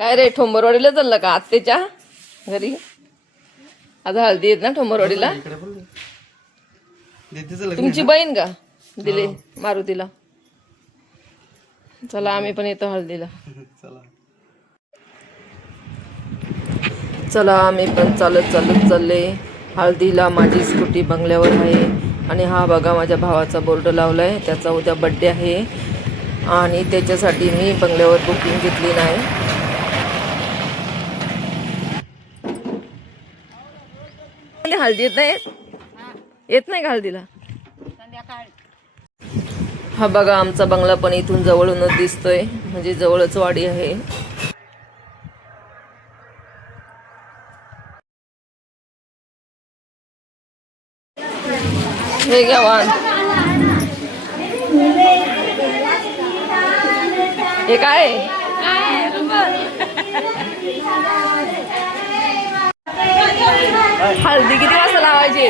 काय रे ठोंबरवाडीला चाललं का आत्तेच्या घरी? आज हळदी आहेत ना ठोंबरवाडीला. तुमची बहीण का दिले मारुतीला? चला आम्ही पण येतो हळदीला. चला आम्ही पण चालत चालत चालले हळदीला. माझी स्कूटी बंगल्यावर आहे आणि हा बघा माझ्या भावाचा बोर्ड लावलाय. त्याचा उद्या बड्डे आहे आणि त्याच्यासाठी मी बंगल्यावर बुकिंग घेतली नाही. हळदी येत नाही का हळदीला? हा बघा आमचा बंगला पण इथून जवळूनच दिसतोय, म्हणजे जवळच वाडी आहे. हे घ्या वाण. हे काय हळदी किती वाजता लावायची?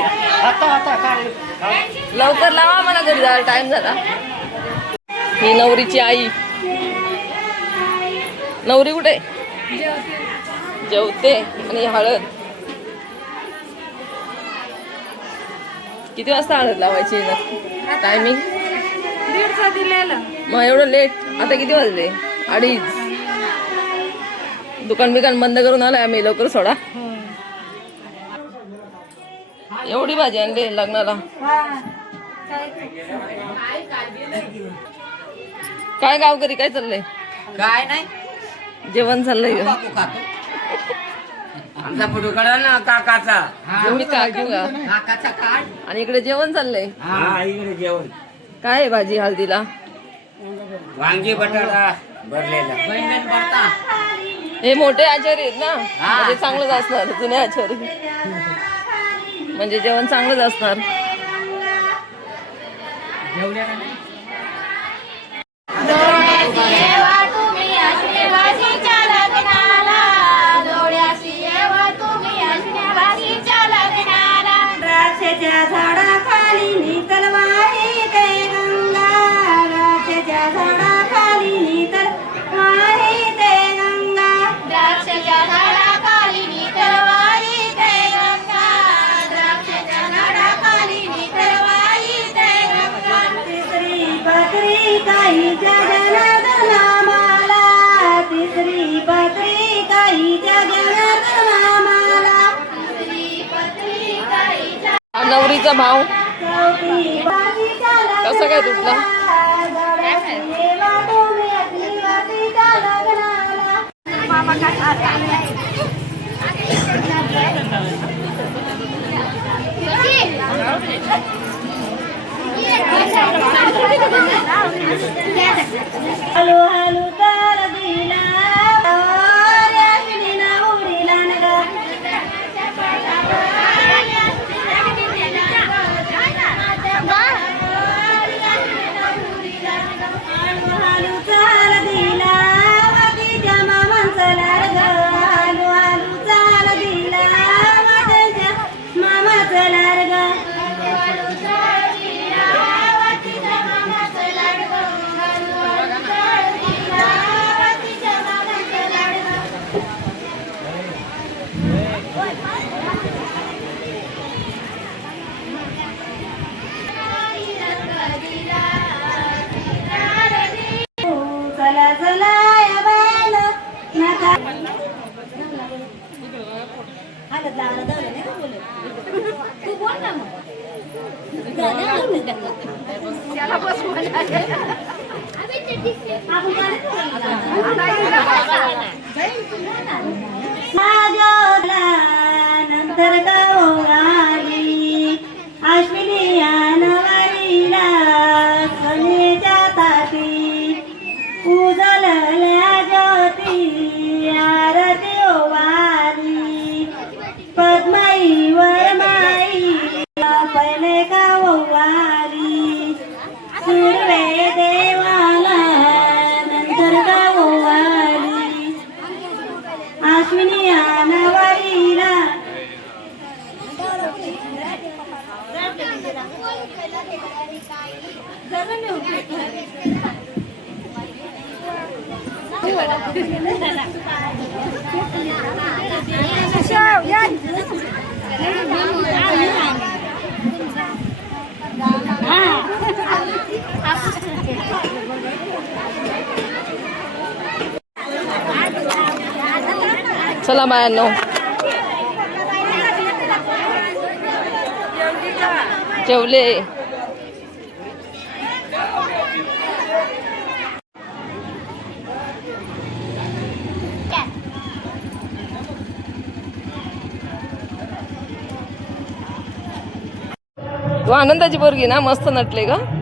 लवकर लावा, मला घरी जायला टाइम झाला. ही नवरीची आई. नवरी कुठे? जेवते. आणि हळद किती वाजता हळद लावायची? टायमिंग 1:30 दिलेला. मग एवढं लेट? आता किती वाजले? 2:30. दुकान बिकान बंद करून आलाय आम्ही. लवकर सोडा. एवढी भाजी आणली लग्नाला? काय गावकरी काय चाललंय? काय नाही, जेवण चाललंय का? आमचा फोटो काढा ना काकाचा. एवढी काकी का? काकाचा काढ. आणि इकडे जेवण चाललंय. हा इकडे जेवण. काय आहे भाजी हळदीला? वांगी बटाटा भरलेला. बैंगन भरता. हे मोठे आचारी आहेत ना, म्हणजे चांगलंच असणार. जुने आचारी म्हणजे जेवण चांगलंच असणार. जेवल्या नाही. द्राक्षाच्या झाडाखाली नितल वाहिते गंगा. द्राक्षाच्या झाडाखाली नितल वाहिते गंगा. द्राक्षाच्या झाडाखाली नितल वाहिते गंगा. द्राक्षाच्या झाडाखाली नितल वाहिते गंगा. तिसरी बकरी काही जगन्नाथ नामाला. तिसरी बकरी काही जगन्नाथ नामाला. नवरीचा भाव कसा काय तुटला? हॅलो हॅलो तर दिला उडीला नगा. नंतर गावली अश्विनी नवरीला सोनेच्या ताटी उजळल्या ज्योती आरती ओवाली. पद्माई वरमाई पहिले गाववाली. सुरवे देवाला नंतर गाववाली अश्विनी नवरीला चला बायांनो, जेवले. तू आनंदाची पोरगी ना, मस्त नटले ग.